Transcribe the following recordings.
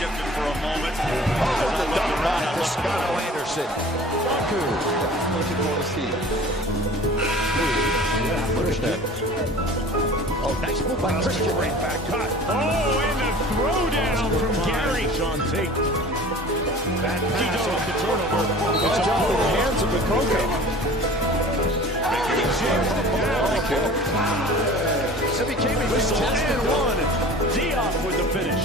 shifted for a moment. Oh, the dump by Toscano Anderson. Looking for the seat. Oh, nice move by Christian. Right back cut. Oh, and the throwdown from Gary. Sean Tate. That pass off the turnover. It's off in the hands of the Coco. So became a whistle and one. Diop with the finish.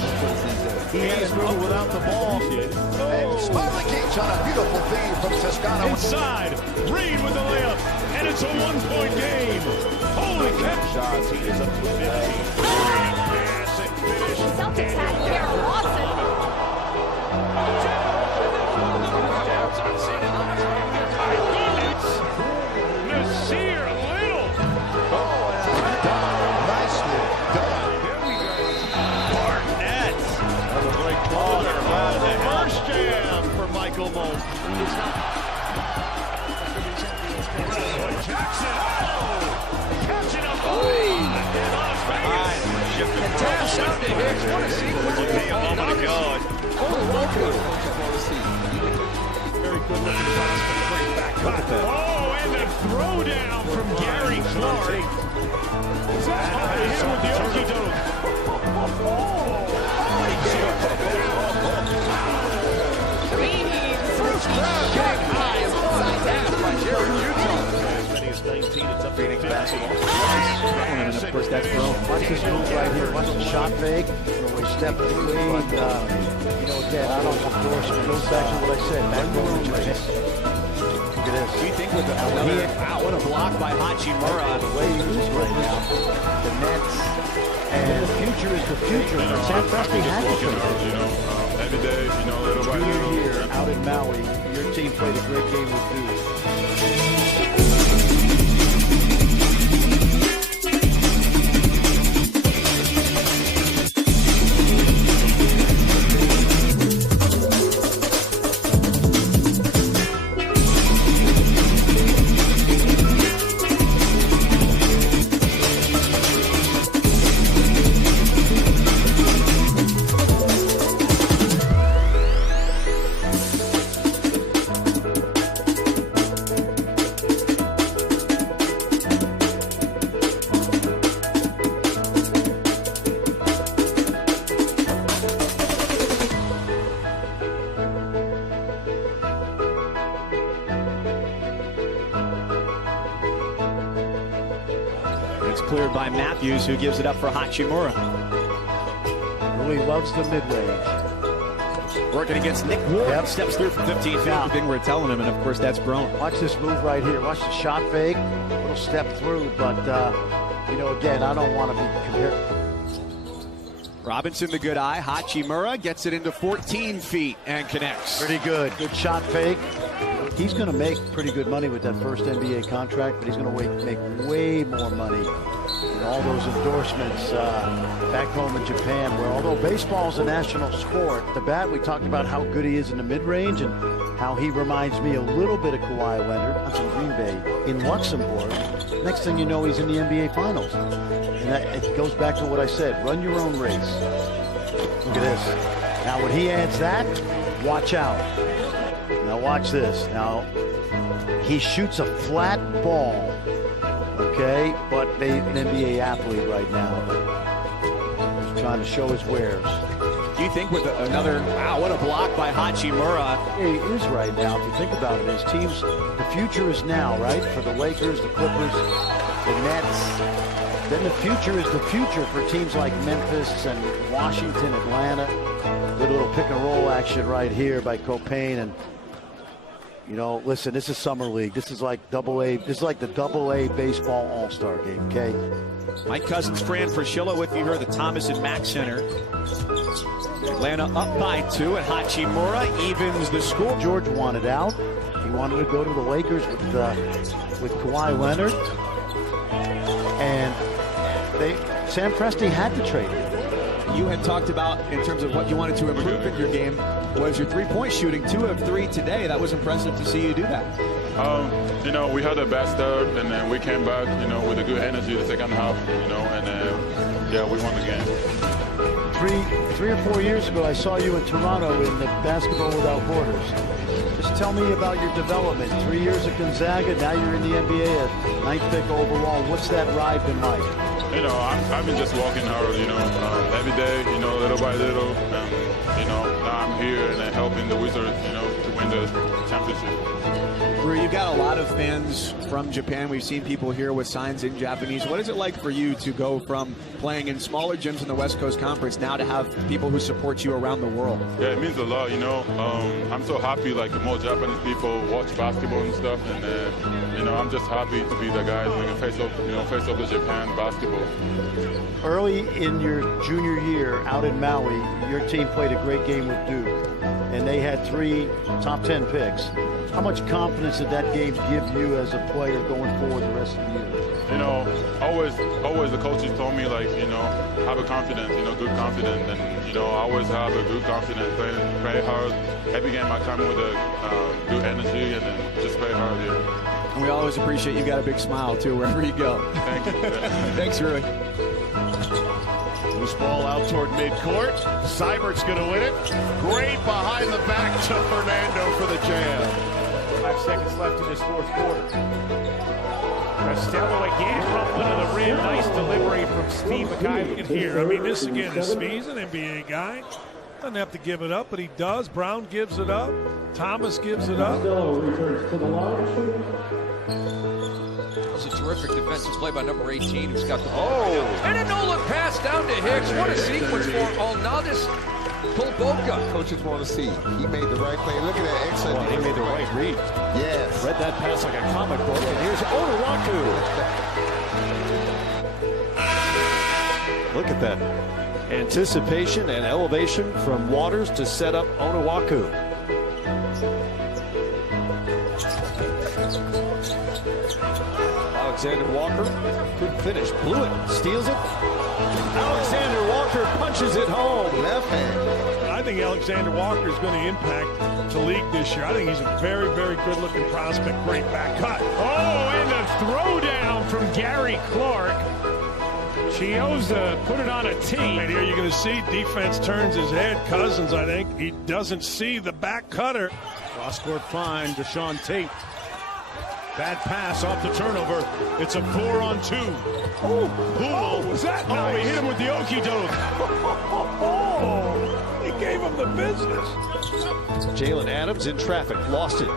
He is moving without the ball. And Smiling Keats on a beautiful feed from Toscano. Inside, Reed with the layup, and it's a one-point game. Holy cow! Shots. He is up to 15. Massive finish. Celtics had Garrett Nasir Little. Nicely done. Here we go. Barnett. That's a great ball there. The first jam for Michael Moe. Jackson. Catching up. And Temps out to Hicks. What a sequence. Okay, a moment ago. Very good looking pass, but great back cut. Oh, and the throwdown from Gary Clark. Zach here with the okie doke. Bruce Brown getting high and upside down by Jared Utah. As many as 19, it's up to Phoenix basketball. And of course, that's grown. Watch this move right here. Watch the shot fake. We step away. Again, I don't endorse it. It goes back to what I said. Back row in your head. Look at this. Do you think with another, wow, what a block by Hachimura. The way he is right now, the Nets, and the future is the future. Sam Presti had to trade. Every day, everybody. Junior year out in Maui, your team played a great game with Duke. It's cleared by Matthews, who gives it up for Hachimura. Really loves the mid-range. Working against Nick Ward. Yep. Steps through from 15 feet. The thing we're telling him, and of course that's grown. Watch this move right here. Watch the shot fake. Little step through, but again, I don't want to be compared. Robinson, the good eye. Hachimura gets it into 14 feet and connects. Pretty good. Good shot fake. He's going to make pretty good money with that first NBA contract, but he's going to make way more money in all those endorsements back home in Japan, where although baseball is a national sport, the bat, we talked about how good he is in the mid-range and how he reminds me a little bit of Kawhi Leonard in Green Bay in Luxembourg. Next thing you know, he's in the NBA Finals. And it goes back to what I said, run your own race. Look at this. Now, when he adds that, watch out. Now watch this. Now, he shoots a flat ball, okay? But an NBA athlete right now. He's trying to show his wares. Do you think with another, wow, what a block by Hachimura. He is right now, if you think about it. His teams, the future is now, right? For the Lakers, the Clippers, the Nets. Then the future is the future for teams like Memphis and Washington, Atlanta. Good little pick and roll action right here by Copain. And listen, this is Summer League. This is like AA. This is like the AA baseball all-star game, okay? Mike Cousins, Fran Fraschilla with you here at the Thomas and Mack Center. Atlanta up by 2, and Hachimura evens the score. George wanted out. He wanted to go to the Lakers with Kawhi Leonard. And Sam Presti had to trade him. You had talked about, in terms of what you wanted to improve in your game, was your three-point shooting. 2 of 3 today. That was impressive to see you do that. We had a bad start, and then we came back, with a good energy the second half, and we won the game. three or 4 years ago, I saw you in Toronto in the Basketball Without Borders. Just tell me about your development. 3 years at Gonzaga, now you're in the NBA at 9th pick overall. What's that ride been like? You know, I've been just working hard, you know, every day, you know, little by little. You know, now I'm here and helping the Wizards, you know, to win the championship. Brew, you've got a lot of fans from Japan. We've seen people here with signs in Japanese. What is it like for you to go from playing in smaller gyms in the West Coast Conference now to have people who support you around the world? Yeah, it means a lot, you know. I'm so happy, like, more Japanese people watch basketball and stuff. And, you know, I'm just happy to be the guy doing a face of the Japan basketball. Early in your junior year out in Maui, your team played a great game with Duke, and they had 3 top 10 picks. How much confidence did that game give you as a player going forward the rest of the year? You know, always the coaches told me, like, you know, have a confidence, you know, good confidence. And, you know, I always have a good confidence, play hard. Every game I come with a good energy and then just play hard, yeah. And we always appreciate you got a big smile, too, wherever you go. Thank you. Thanks, Rui. Loose ball out toward midcourt. Seibert's going to win it. Great behind the back to Fernando for the jam. 5 seconds left in this fourth quarter. Costello again rumbling to the rim. Nice delivery from Steve McIvan here. I mean, this again is He's an NBA guy. Doesn't have to give it up, but he does. Brown gives it up. Thomas gives it up. Costello returns to the line. It's a terrific defensive play by number 18 who's got the ball. And a no-look pass down to Hicks. What a sequence for Alnaldis Polboka. Coaches want to see. He made the right play. Look at that excellent. He made the right read. Yes. Read that pass like a comic book. And here's Onuaku. Look at that. Anticipation and elevation from Waters to set up Onuaku. Alexander Walker, good finish, blew it, steals it. Alexander Walker punches it home. Left hand. I think Alexander Walker is going to impact the league this year. I think he's a very, very good-looking prospect. Great back cut. Oh, and a throwdown from Gary Clark. Chioza put it on a tee. Right here you're going to see defense turns his head. Cousins, I think, he doesn't see the back cutter. Cross-court find, Deshaun Tate. Bad pass off the turnover. It's a 4-on-2. Oh, Poole. Was that nice? Oh, he hit him with the okey-doke. He gave him the business. Jalen Adams in traffic, lost it.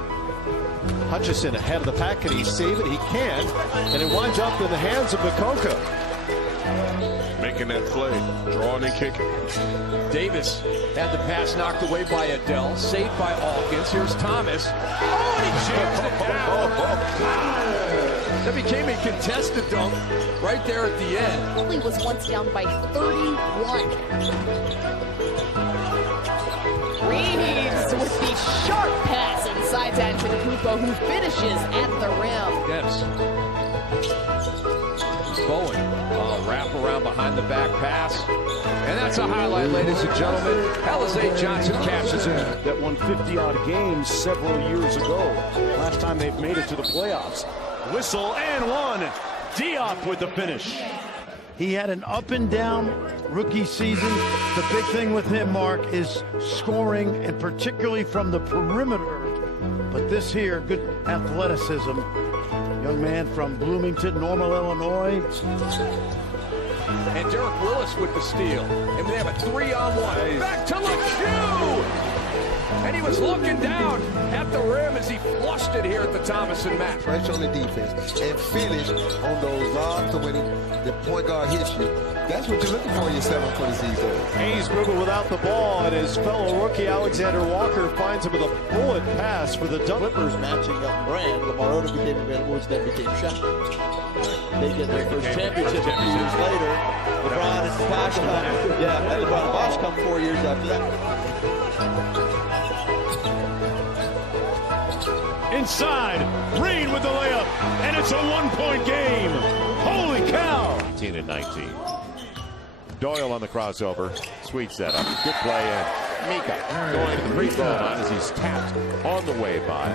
Hutchison ahead of the pack. Can he save it? He can. And it winds up in the hands of Bakonka. Making that play, drawing and kicking. Davis had the pass knocked away by Adele, saved by Alkins. Here's Thomas. Oh, and he jams it down. That became a contested dunk right there at the end. Philly was once down by 31. Reeves with the sharp pass inside to Antetokounmpo, who finishes at the rim. Yes. Bowen, wrap around behind the back pass. And that's a highlight, ladies and gentlemen. Alizé Johnson cashes in. That won 50-odd games several years ago. Last time they've made it to the playoffs. Whistle and one. Diop with the finish. He had an up and down rookie season. The big thing with him, Mark, is scoring, and particularly from the perimeter. But this here, good athleticism. Young man from Bloomington, Normal, Illinois. And Derek Willis with the steal. And they have a 3-on-1. Back to LeCue! And he was looking down at the rim as he flushed it here at the Thomas and Mack. Pressure on the defense and finish on those lobs. So when the point guard hits you, that's what you're looking for in your 7-foot season. Hayes River without the ball, and his fellow rookie Alexander Walker finds him with a bullet pass for the dunk. Clippers matching up brand. Lamar Odom became available, which then became Shaq. They get their first championship a few years later. LeBron and Bosh come. Yeah, and LeBron and Bosh come 4 years after that. Inside, Reed with the layup, and it's a 1-point game. Holy cow! 18 and 19. Doyle on the crossover, sweet setup, good play in. Mika going to the free throw line as he's tapped on the way by.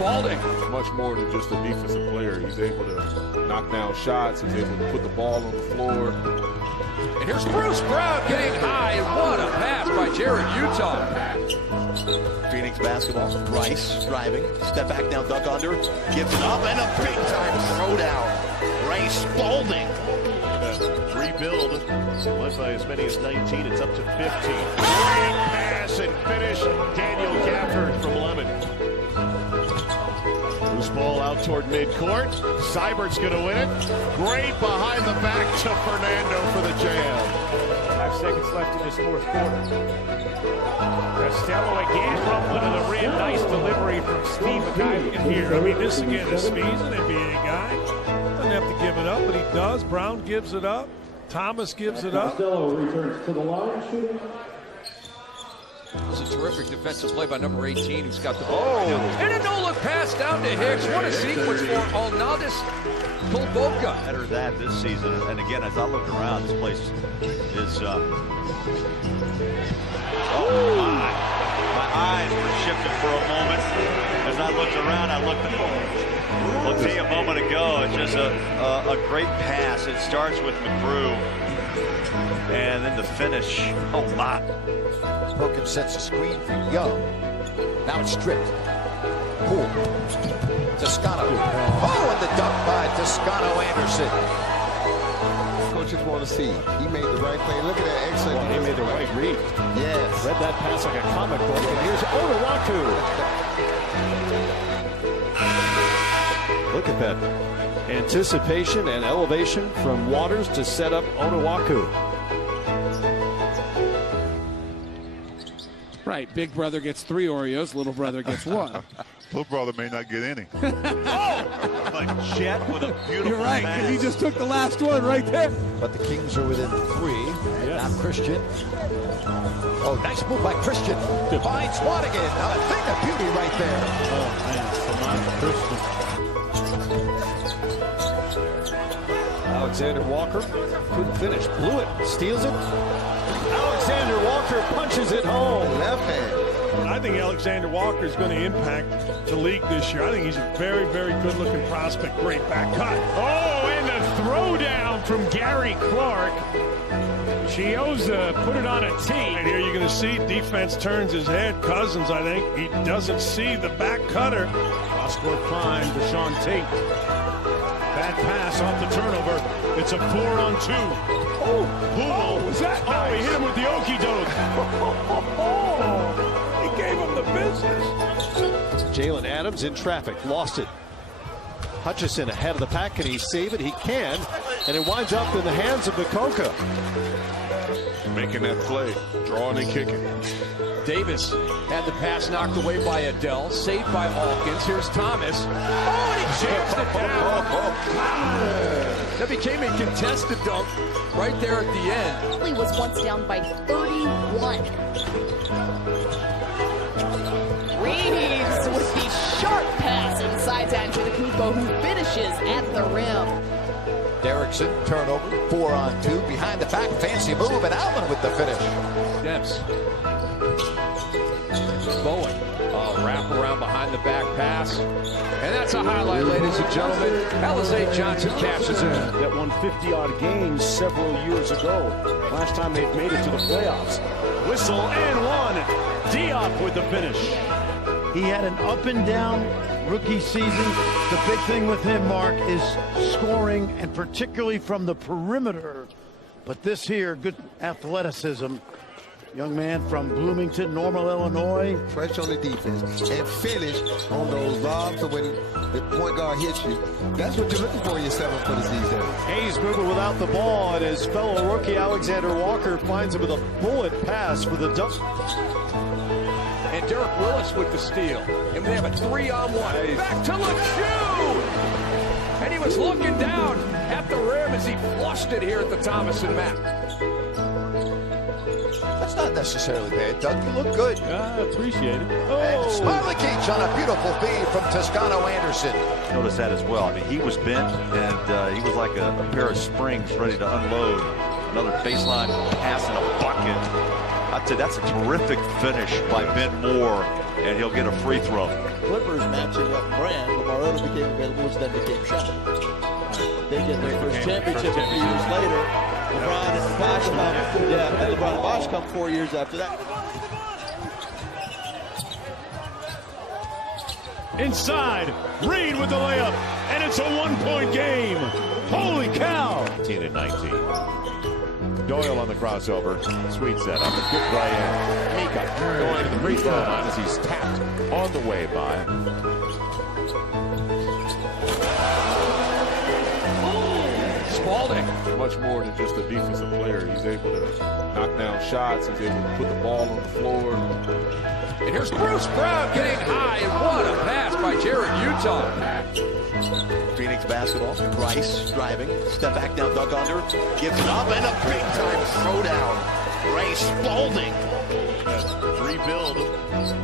Spalding. Much more than just a defensive player. He's able to knock down shots. He's able to put the ball on the floor. And here's Bruce Brown getting high, and what a pass by Jared Utah. Phoenix basketball. Rice driving. Step back now, duck under. Gives it up, and a big-time throwdown. Ray Spalding. Rebuild went by as many as 19. It's up to 15. Great pass and finish. Daniel Gafford from Lemon. Loose ball out toward midcourt. Seibert's going to win it. Great behind the back to Fernando for the jam. 5 seconds left in this fourth quarter. Costello again rumbling to the rim. Nice delivery from Steve McIvan here. I mean, this again is Speed's an NBA guy. Doesn't have to give it up, but he does. Brown gives it up. Thomas gives it up. Costello returns to the line, shooting. It's a terrific defensive play by number 18, who's got the ball right now. And a no-look pass down to Hicks. What a sequence for Alnadis Kulboka. Better that this season. And again, as I look around, this place is. Oh my! My eyes were shifted for a moment. As I looked around, I looked at me a moment ago. It's just a great pass. It starts with McGrew, and then the finish. Oh my! Perkins sets a screen for Young. Now it's stripped. Poole. Toscano. Oh, and the dunk by Toscano Anderson. Coaches want to see. He made the right play. Look at that excellent. He made the right read. Yes. Read that pass like a comic book. And here's Onuaku. Look at that anticipation and elevation from Waters to set up Onuaku. Right, big brother gets 3 Oreos, little brother gets 1. Little brother may not get any. But Chet with a beautiful You're right, pass. because he just took the last one right there. But the Kings are within 3. Now Christian. Oh, nice move by Christian. Finds Swanigan. A thing of beauty right there. Oh, man, Alexander Walker couldn't finish. Blew it. Steals it. Alexander Walker punches it home. Left hand. I think Alexander Walker is going to impact the league this year. I think he's a very, very good-looking prospect. Great back cut. Oh, and the throwdown from Gary Clark. Chioza put it on a tee. And here you're going to see defense turns his head. Cousins, I think, he doesn't see the back cutter. Cross-court climb, Deshaun Tate. Bad pass off the turnover. It's a 4-on-2. Oh, Poole. was that nice? Oh, he hit him with the okie doke. He gave him the business. Jalen Adams in traffic, lost it. Hutchison ahead of the pack. Can he save it? He can. And it winds up in the hands of Nkoka. Making that play, drawing and kicking. Davis had the pass knocked away by Adele, saved by Hawkins. Here's Thomas. Oh, and he jams it down. That became a contested dunk right there at the end. He was once down by 31. Reeves with the sharp pass inside to Antetokounmpo, who finishes at the rim. Derrickson, turnover, 4-on-2. Behind the back, fancy move, and Allen with the finish. Dempsey. Bowen. Wrap around behind the back pass. And that's a highlight, ladies and gentlemen. Alizé Johnson cashes in. That won 50-odd games several years ago. Last time they'd made it to the playoffs. Whistle and one. Diop with the finish. He had an up and down rookie season. The big thing with him, Mark, is scoring, and particularly from the perimeter. But this here, good athleticism. Young man from Bloomington, Normal, Illinois. Fresh on the defense and finish on those lobs. So when the point guard hits you, that's what you're looking for in your 7-footers these days. Hayes moving without the ball, and his fellow rookie Alexander Walker finds him with a bullet pass for the dunk. And Derek Willis with the steal. And they have a 3-on-1. Back to LeCue! And he was looking down at the rim as he flushed it here at the Thomas and Mack. That's not necessarily bad, Doug. You look good. I appreciate it. And Smiley Keach on a beautiful feed from Toscano Anderson. Notice that as well. I mean, he was bent, and he was like a pair of springs ready to unload. Another baseline pass and a bucket. I'd say that's a terrific finish by Ben Moore and he'll get a free throw. Clippers matching up Brand. Lamar Odom became available, which then became Shaq. They get their first championship a few years later. LeBron and Bosh come. Yeah, and LeBron and Bosh come 4 years after that. Inside, Reed with the layup, and it's a one-point game. Holy cow! 18 and 19. Doyle on the crossover. Sweet setup. Good play in. Mika going to the free throw line as he's tapped on the way by. Spalding. Much more than just a defensive player. He's able to knock down shots. He's able to put the ball on the floor. And here's Bruce Brown getting high, and what a pass by Jared Utah. Phoenix basketball. Bryce driving. Step back down, dunk under. Gives it up, and a big-time throwdown. Ray Spalding. Rebuild.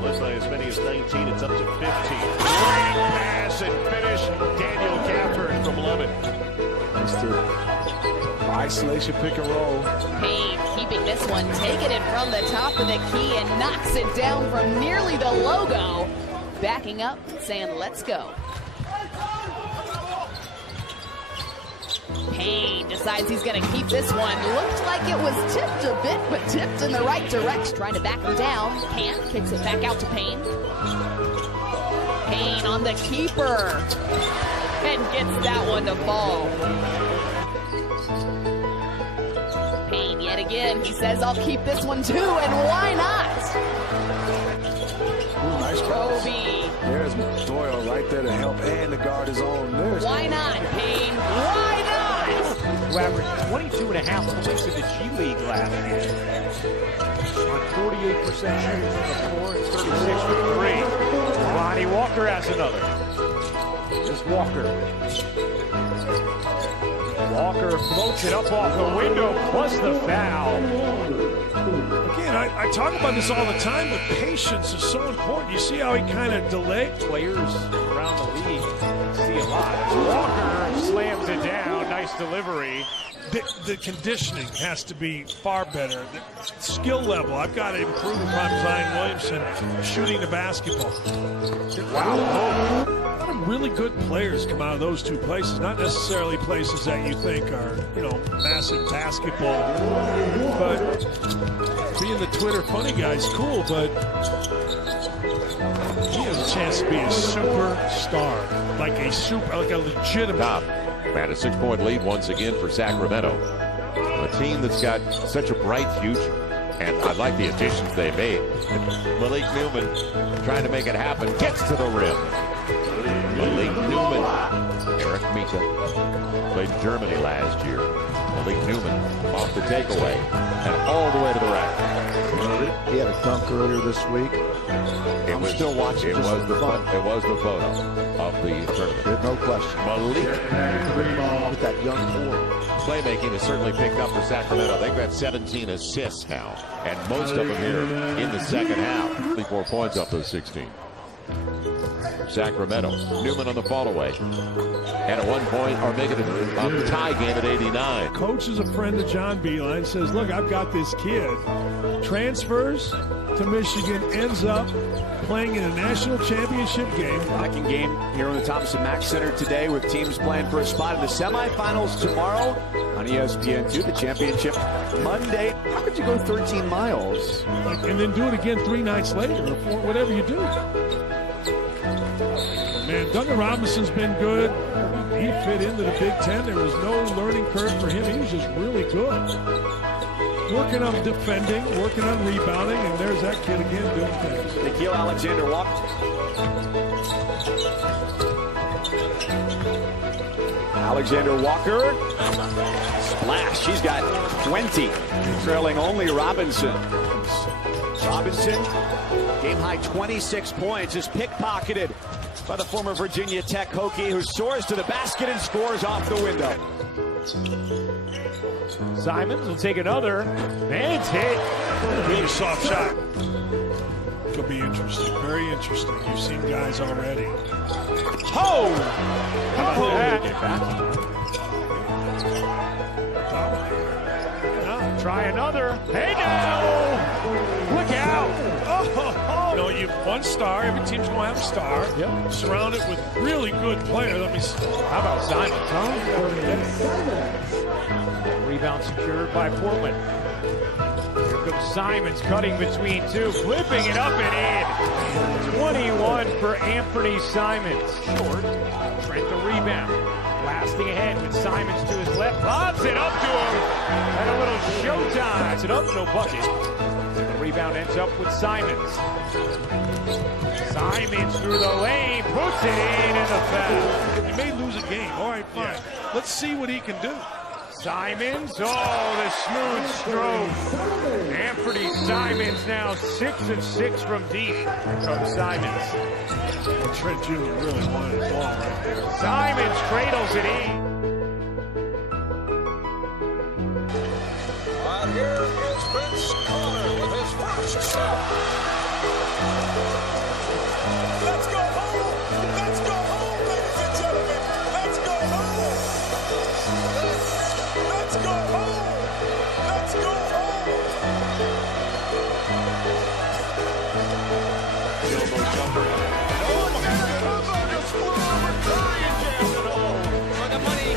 Looks like as many as 19. It's up to 15. Great pass and finish. Daniel Gafford from Lubbock. Isolation pick and roll. Payne keeping this one, taking it from the top of the key and knocks it down from nearly the logo. Backing up, saying, let's go. Payne decides he's going to keep this one. Looked like it was tipped a bit, but tipped in the right direction. Trying to back him down. Can't. Kicks it back out to Payne. Payne on the keeper. And gets that one to fall. Payne yet again. He says, I'll keep this one too, and why not? Ooh, nice Kobe. There's Doyle right there to help, and the guard is on. Why not, Payne? Why not? Who averaged 22.5 points in the G League last year. On 48% shooting from the floor and 36 from 3. Lonnie Walker has another. Here's Walker. Walker floats it up off the window, plus the foul. Again, I talk about this all the time, but patience is so important. You see how he kind of delayed? Players around the league see a lot. Walker slams it down. Nice delivery. The conditioning has to be far better. The skill level, I've got to improve upon Zion Williamson shooting the basketball. Wow. A lot of really good players come out of those two places, not necessarily places that you think are, massive basketball. But being the Twitter funny guy is cool, but he has a chance to be a superstar, like a legitimate. Top. At a 6-point lead once again for Sacramento. A team that's got such a bright future. And I like the additions they made. Malik Newman trying to make it happen. Gets to the rim. Malik Newman. Eric Mika played in Germany last year. Malik Newman off the takeaway. And all the way to the rack. He had a dunk earlier this week. I'm still watching. It was the photo of the tournament. No question. Malik with that young core. Playmaking has certainly picked up for Sacramento. They've got 17 assists now, and most of them here in the second half. 34 points off those 16. Sacramento. Newman on the fall away. And at 1 point, or make it a tie game at 89. Coach is a friend of John Beilein, says, look, I've got this kid. Transfers to Michigan, ends up playing in a national championship game. Locking game here on the Thomas & Mack Center today with teams playing for a spot in the semifinals tomorrow on ESPN2, the championship Monday. How could you go 13 miles? And then do it again 3 nights later, or 4, whatever you do. Man, Duncan Robinson's been good. He fit into the Big Ten. There was no learning curve for him. He was just really good. Working on defending, working on rebounding, and there's that kid again doing things. Nickeil Alexander-Walker. Alexander-Walker. Splash. She's got 20. Trailing only Robinson. Robinson, game high 26 points, is pickpocketed by the former Virginia Tech Hokie, who soars to the basket and scores off the window. Simons will take another, and it's hit. Really soft shot. It'll be interesting, very interesting. You've seen guys already. Oh! Oh. Try another. Hey now! Look out! You know what you you have one star. Every team's going to have a star. Yep. Surrounded with really good players. Let me see. How about Simons, huh? Rebound secured by Portland. Here comes Simons, cutting between two, flipping it up and in. 21 for Anthony Simons. Short. Trent the rebound. Blasting ahead with Simons to his left. Lobs it up to him. And a little showtime. Puts it up, no bucket. And the rebound ends up with Simons. Simons through the lane. Puts it in and the foul. He may lose a game. All right, fine. Yeah. Let's see what he can do. Simons, the smooth stroke. Anthony Simons now 6 of 6 from deep. Here comes Simons. Well, Trent Jr. really wanted the ball right there. Simons cradles it in. Here is Vince Carter with his first shot. Let's go home. Let's go home, ladies and gentlemen. Let's go home. Let's go home. Let's go home. Elbow jumper. Oh, Santa Cruz just flew over Curry and jammed it home. For the money.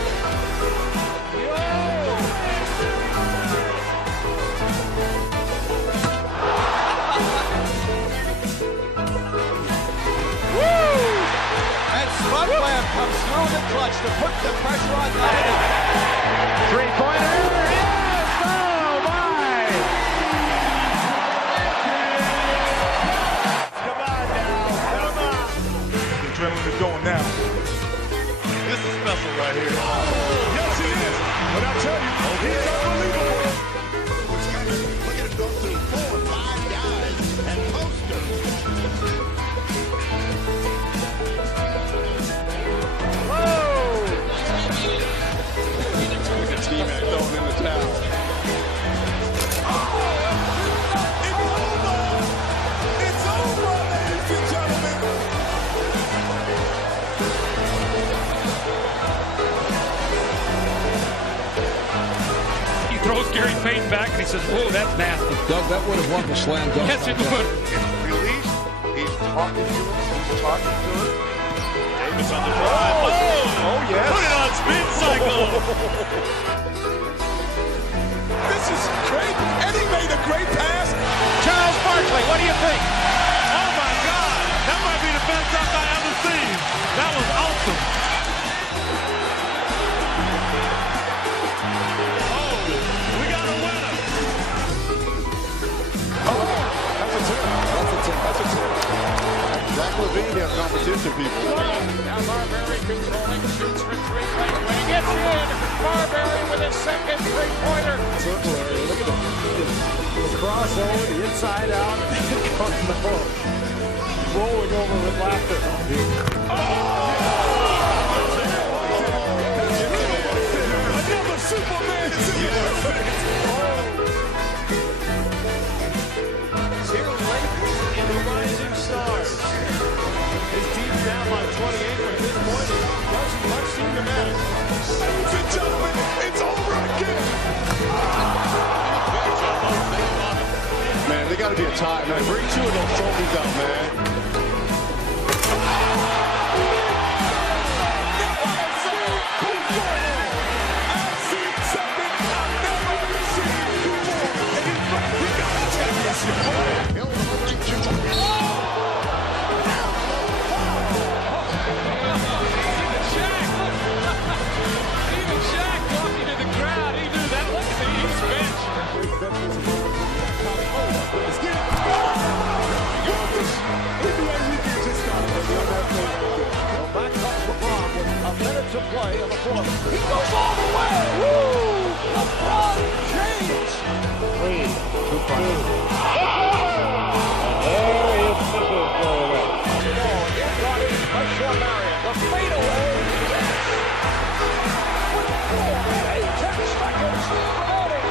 Spudland comes through the clutch to put the pressure on Knight. Three-pointer, yes! Oh, my! Come on now, come on! The adrenaline is going now. This is special right here. Yes, he is. But I tell you, he's unbelievable. Look at him go through 4 or 5 guys and post him. T-Mac throwing in the towel. It's over, ladies and gentlemen. He throws Gary Payton back and he says, whoa, that's nasty. Doug, that would have won the slam dunk. Yes, it would. It's released. He's talking to it. He's talking to it. Davis on the drive. Oh, yes. Put it on spin cycle. This is great. And he made a great pass. Charles Barkley, what do you think? Oh, my God. That might be the best dunk I ever seen. That was awesome. Oh, we got a winner. Oh, that's a 10. That's a 10. That's a 10. Zach LaVine has competition, people. Now Marbury controlling, shoots for three, right wing, gets in. Marbury with his second three-pointer. Look at the crossover, the inside out, rolling over with laughter. Another Superman. Here late in the Rising Stars. His team's down by 28 from this point. Doesn't much seem to matter. Ladies and gentlemen, it's over again. Man, they got to be a tie, man. Bring 2 of those trophies out, man. To play on the floor. He goes all the way. Woo! LeBron James. 3, 2 points. There is Mrs. Florida. By Sean Marion. The fadeaway. With 10 seconds remaining.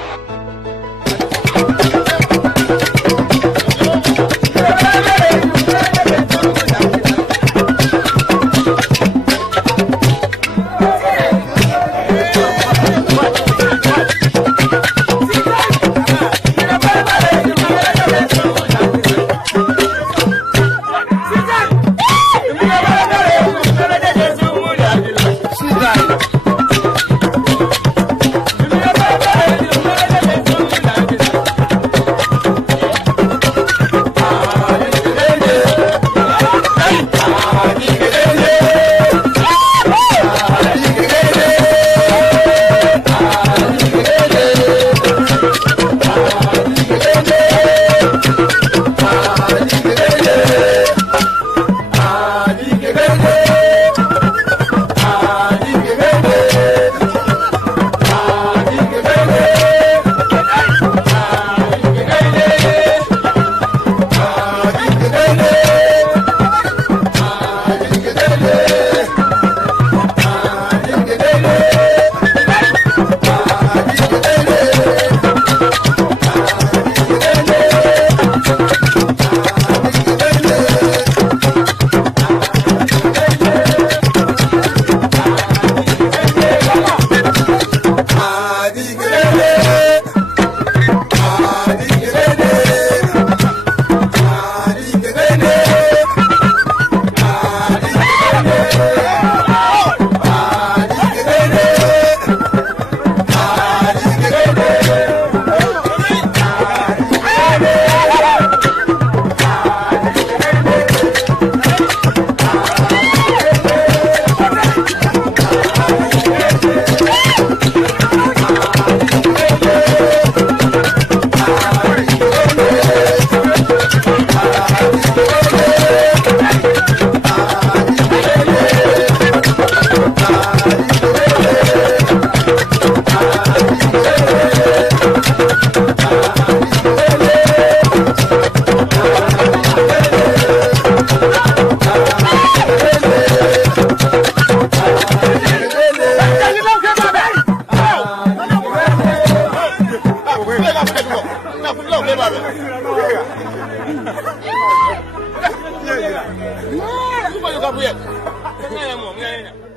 Come here.